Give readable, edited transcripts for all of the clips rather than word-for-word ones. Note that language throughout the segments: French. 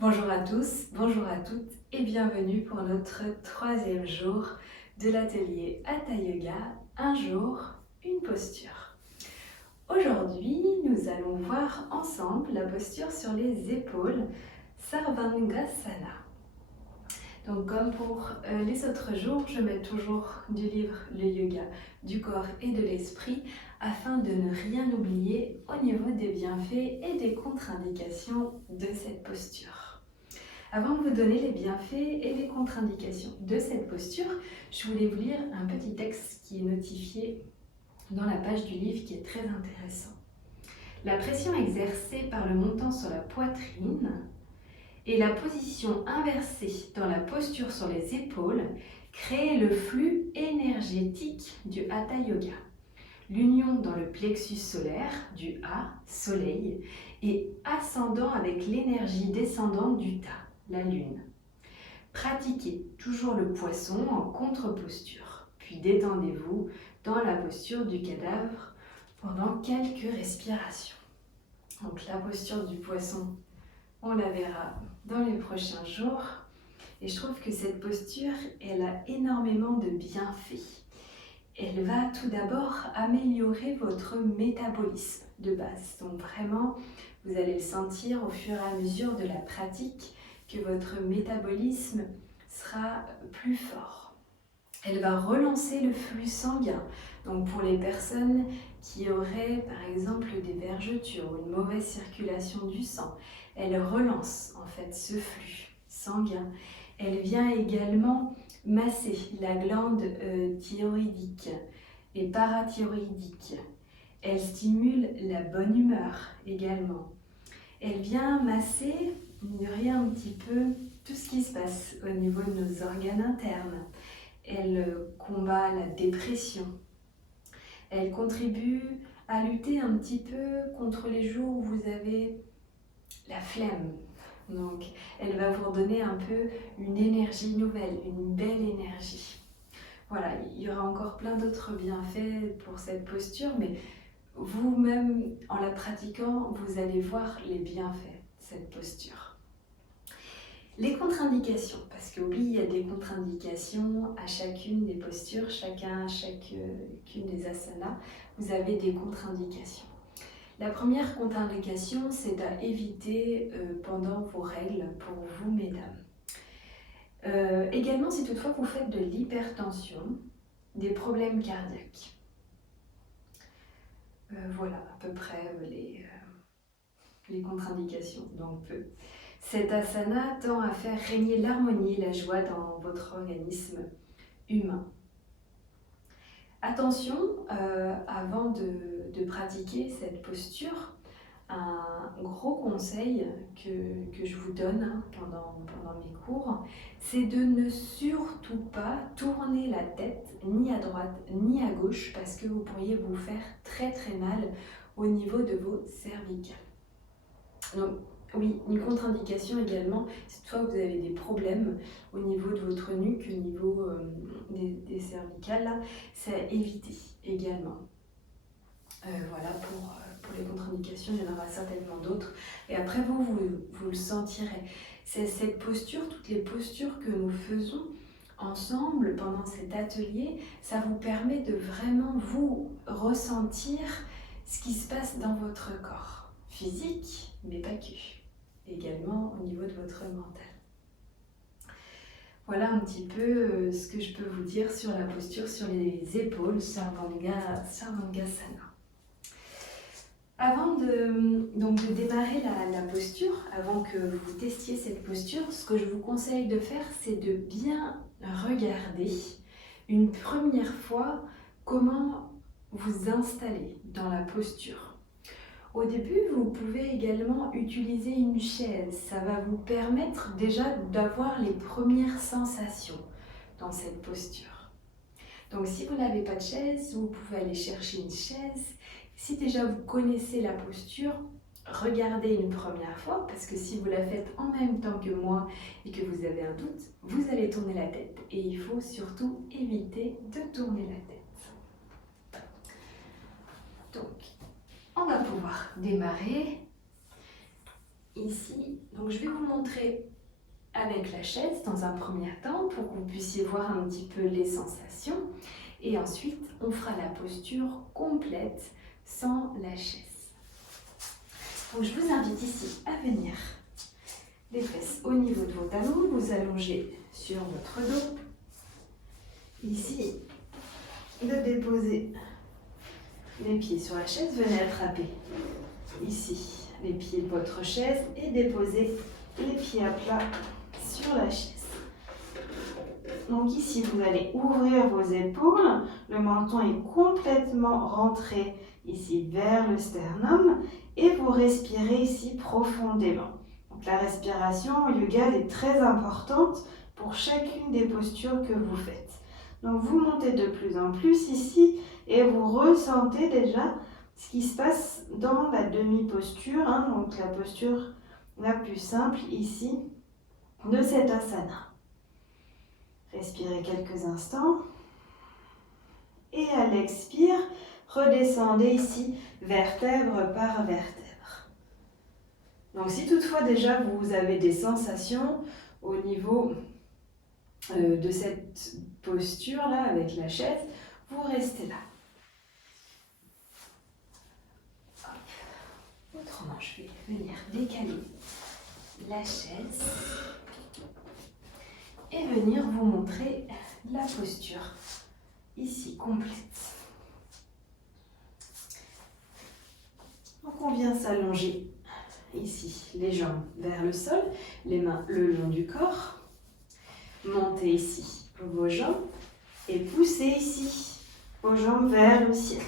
Bonjour à tous, bonjour à toutes et bienvenue pour notre troisième jour de l'atelier Hatha Yoga, un jour, une posture. Aujourd'hui, nous allons voir ensemble la posture sur les épaules, Sarvangasana. Donc comme pour les autres jours, je mets toujours du livre Le Yoga du corps et de l'esprit afin de ne rien oublier au niveau des bienfaits et des contre-indications de cette posture. Avant de vous donner les bienfaits et les contre-indications de cette posture, je voulais vous lire un petit texte qui est notifié dans la page du livre qui est très intéressant. La pression exercée par le montant sur la poitrine et la position inversée dans la posture sur les épaules crée le flux énergétique du Hatha Yoga. L'union dans le plexus solaire du A, soleil, et ascendant avec l'énergie descendante du Ta, la lune. Pratiquez toujours le poisson en contre-posture, puis détendez-vous dans la posture du cadavre pendant quelques respirations. Donc la posture du poisson, on la verra dans les prochains jours. Et je trouve que cette posture, elle a énormément de bienfaits. Elle va tout d'abord améliorer votre métabolisme de base. Donc vraiment, vous allez le sentir au fur et à mesure de la pratique que votre métabolisme sera plus fort. Elle va relancer le flux sanguin. Donc pour les personnes qui auraient par exemple des vergetures ou une mauvaise circulation du sang, elle relance en fait ce flux sanguin. Elle vient également masser la glande thyroïdique et parathyroïdique. Elle stimule la bonne humeur également. Elle vient masser, minorer un petit peu tout ce qui se passe au niveau de nos organes internes. Elle combat la dépression. Elle contribue à lutter un petit peu contre les jours où vous avez la flemme. Donc, elle va vous redonner un peu une énergie nouvelle, une belle énergie. Voilà, il y aura encore plein d'autres bienfaits pour cette posture, mais vous-même, en la pratiquant, vous allez voir les bienfaits de cette posture. Les contre-indications, parce qu'oublie, il y a des contre-indications à chacune des postures, chacune des asanas, vous avez des contre-indications. La première contre-indication, c'est à éviter pendant vos règles pour vous, mesdames. Également, si toutefois vous faites de l'hypertension, des problèmes cardiaques. Voilà à peu près les contre-indications. Donc, cet asana tend à faire régner l'harmonie et la joie dans votre organisme humain. Attention, avant de pratiquer cette posture, un gros conseil que je vous donne pendant mes cours, c'est de ne surtout pas tourner la tête ni à droite ni à gauche parce que vous pourriez vous faire très très mal au niveau de vos cervicales. Donc oui, une contre-indication également, si toutefois vous avez des problèmes au niveau de votre nuque, au niveau des cervicales, là, c'est à éviter également. Voilà pour les contre-indications, il y en aura certainement d'autres. Et après vous le sentirez. C'est cette posture, toutes les postures que nous faisons ensemble pendant cet atelier, ça vous permet de vraiment vous ressentir ce qui se passe dans votre corps physique, mais pas que. Également au niveau de votre mental. Voilà un petit peu ce que je peux vous dire sur la posture sur les épaules, Sarvangasana. Avant de démarrer la posture, avant que vous testiez cette posture, ce que je vous conseille de faire, c'est de bien regarder une première fois comment vous installer dans la posture. Au début, vous pouvez également utiliser une chaise. Ça va vous permettre déjà d'avoir les premières sensations dans cette posture. Donc si vous n'avez pas de chaise, vous pouvez aller chercher une chaise. Si déjà vous connaissez la posture, regardez une première fois, parce que si vous la faites en même temps que moi et que vous avez un doute, vous allez tourner la tête. Et il faut surtout éviter de tourner la tête. Donc, on va pouvoir démarrer. ici. Donc je vais vous montrer avec la chaise dans un premier temps pour que vous puissiez voir un petit peu les sensations. Et ensuite, on fera la posture complète sans la chaise. Donc je vous invite ici à venir les fesses au niveau de vos talons, vous allongez sur votre dos. Ici, de déposer les pieds sur la chaise, venez attraper ici les pieds de votre chaise et déposer les pieds à plat sur la chaise. Donc ici, vous allez ouvrir vos épaules, le menton est complètement rentré ici vers le sternum et vous respirez ici profondément. Donc la respiration au yoga elle est très importante pour chacune des postures que vous faites. Donc vous montez de plus en plus ici et vous ressentez déjà ce qui se passe dans la demi-posture, donc la posture la plus simple ici de cet asana. Respirez quelques instants et à l'expire, redescendez ici vertèbre par vertèbre. Donc si toutefois déjà vous avez des sensations au niveau de cette posture là avec la chaise, vous restez là. Hop. Autrement, je vais venir décaler la chaise et venir vous montrer la posture ici complète. Donc on vient s'allonger ici, les jambes vers le sol, les mains le long du corps. Montez ici vos jambes et poussez ici vos jambes vers le ciel.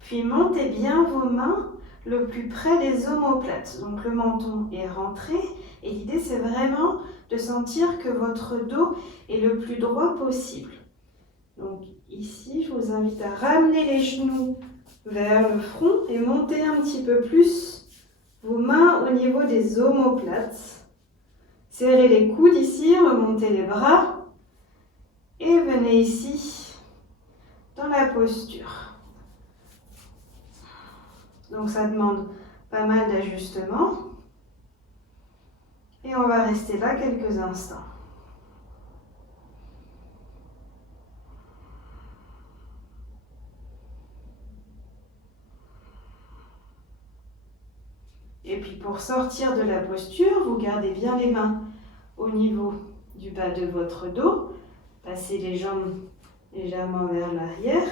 Puis montez bien vos mains le plus près des omoplates. Donc le menton est rentré et l'idée c'est vraiment de sentir que votre dos est le plus droit possible. Donc ici, je vous invite à ramener les genoux vers le front et monter un petit peu plus vos mains au niveau des omoplates. Serrez les coudes ici, remontez les bras et venez ici dans la posture. Donc ça demande pas mal d'ajustements. Et on va rester là quelques instants. Et puis pour sortir de la posture, vous gardez bien les mains au niveau du bas de votre dos. Passez les jambes légèrement vers l'arrière.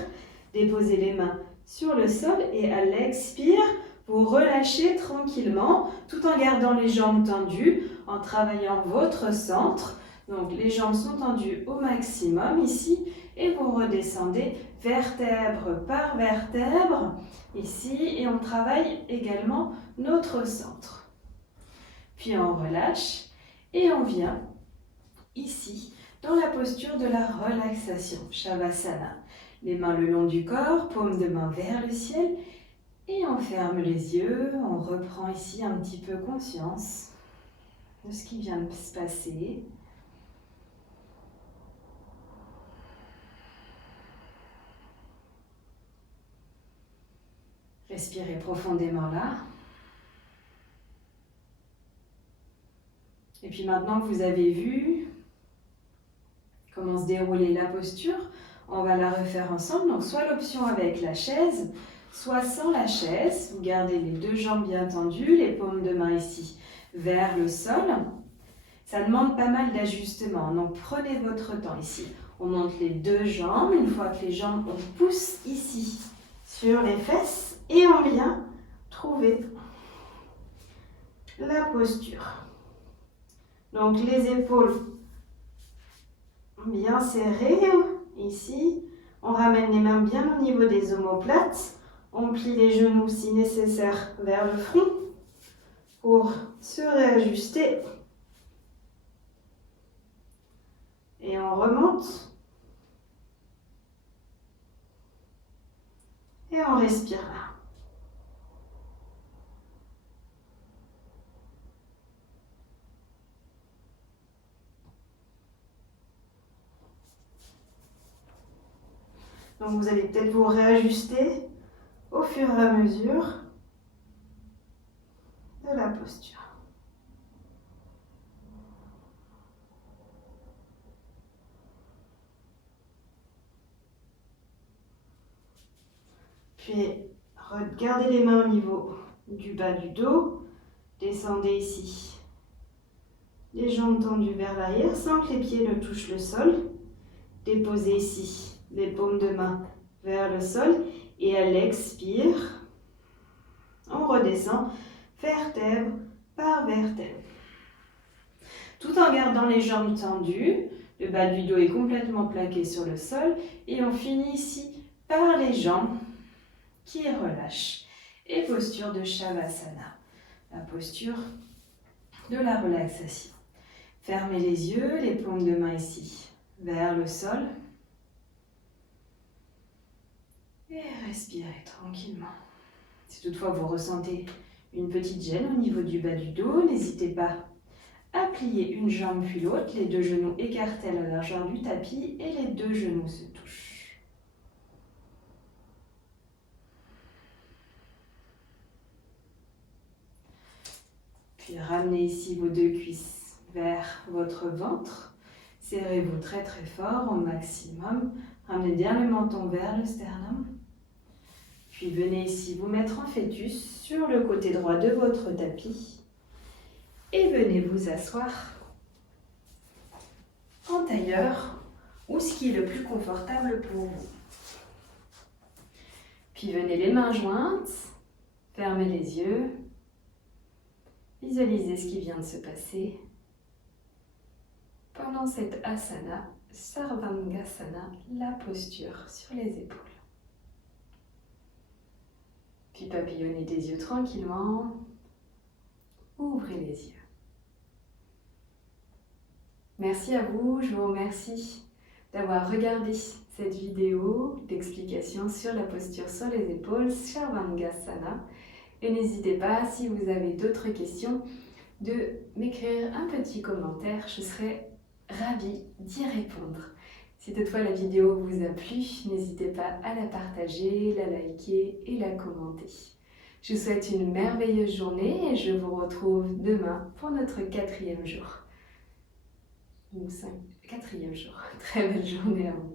Déposez les mains sur le sol et à l'expire, vous relâchez tranquillement tout en gardant les jambes tendues, en travaillant votre centre. Donc les jambes sont tendues au maximum ici et vous redescendez vertèbre par vertèbre ici et on travaille également notre centre. Puis on relâche et on vient ici dans la posture de la relaxation, Shavasana. Les mains le long du corps, paume de main vers le ciel et on ferme les yeux, on reprend ici un petit peu conscience de ce qui vient de se passer. Respirez profondément là. Et puis maintenant que vous avez vu comment se dérouler la posture, on va la refaire ensemble. Donc soit l'option avec la chaise, soit sans la chaise. Vous gardez les deux jambes bien tendues, les paumes de main ici vers le sol. Ça demande pas mal d'ajustements, donc prenez votre temps ici. On monte les deux jambes, une fois que les jambes, on pousse ici sur les fesses et on vient trouver la posture. Donc les épaules bien serrées ici, on ramène les mains bien au niveau des omoplates, on plie les genoux si nécessaire vers le front pour se réajuster. Et on remonte. Et on respire là. Donc vous allez peut-être vous réajuster au fur et à mesure de la posture. Puis, gardez les mains au niveau du bas du dos. Descendez ici. Les jambes tendues vers l'arrière sans que les pieds ne touchent le sol. Déposez ici les paumes de main vers le sol. Et à l'expire, on redescend vertèbre par vertèbre. Tout en gardant les jambes tendues. Le bas du dos est complètement plaqué sur le sol. Et on finit ici par les jambes qui relâchent. Et posture de Shavasana, la posture de la relaxation. Fermez les yeux, les paumes de main ici vers le sol. Et respirez tranquillement. Si toutefois vous ressentez une petite gêne au niveau du bas du dos, n'hésitez pas à plier une jambe puis l'autre, les deux genoux écartés à la largeur du tapis et les deux genoux se touchent. Puis ramenez ici vos deux cuisses vers votre ventre. Serrez-vous très très fort au maximum. Ramenez bien le menton vers le sternum. Puis venez ici vous mettre en fœtus sur le côté droit de votre tapis. Et venez vous asseoir en tailleur ou ce qui est le plus confortable pour vous. Puis venez les mains jointes, fermez les yeux. Visualisez ce qui vient de se passer pendant cette asana, Sarvangasana, la posture sur les épaules. Puis papillonnez des yeux tranquillement, ouvrez les yeux. Merci à vous, je vous remercie d'avoir regardé cette vidéo d'explication sur la posture sur les épaules, Sarvangasana. Et n'hésitez pas, si vous avez d'autres questions, de m'écrire un petit commentaire. Je serai ravie d'y répondre. Si toutefois la vidéo vous a plu, n'hésitez pas à la partager, la liker et la commenter. Je vous souhaite une merveilleuse journée et je vous retrouve demain pour notre 4e jour. Ou 5e jour. Très belle journée à vous.